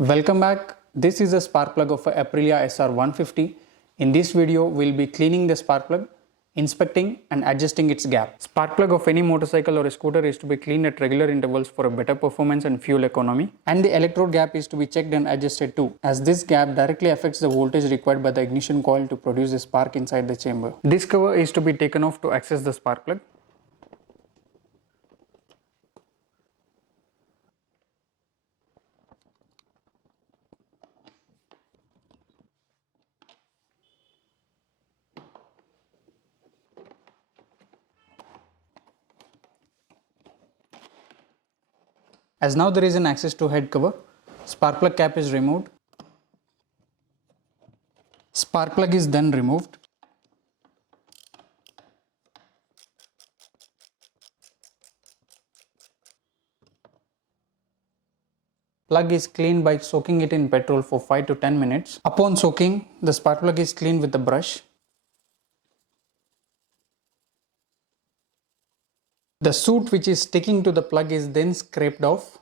Welcome back. This is a spark plug of a Aprilia SR150. In this video, we'll be cleaning the spark plug, inspecting and adjusting its gap. Spark plug of any motorcycle or a scooter is to be cleaned at regular intervals for a better performance and fuel economy. And the electrode gap is to be checked and adjusted too, as this gap directly affects the voltage required by the ignition coil to produce the spark inside the chamber. This cover is to be taken off to access the spark plug. As now there is an access to head cover, spark plug cap is removed. Spark plug is then removed. Plug is cleaned by soaking it in petrol for 5 to 10 minutes. Upon soaking, the spark plug is cleaned with a brush. The soot which is sticking to the plug is then scraped off.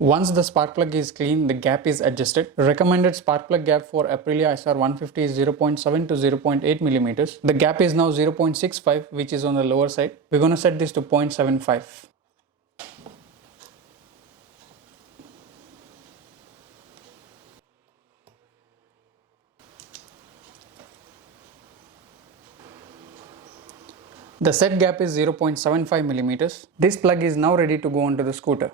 Once the spark plug is clean, the gap is adjusted. Recommended spark plug gap for Aprilia SR150 is 0.7 to 0.8 mm. The gap is now 0.65, which is on the lower side. We're going to set this to 0.75. The set gap is 0.75 mm. This plug is now ready to go onto the scooter.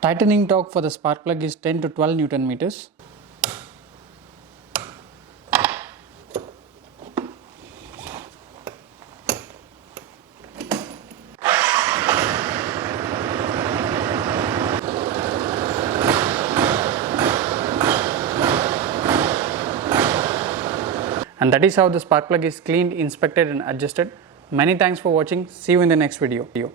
Tightening torque for the spark plug is 10 to 12 Newton meters. And that is how the spark plug is cleaned, inspected and adjusted. Many thanks for watching. See you in the next video.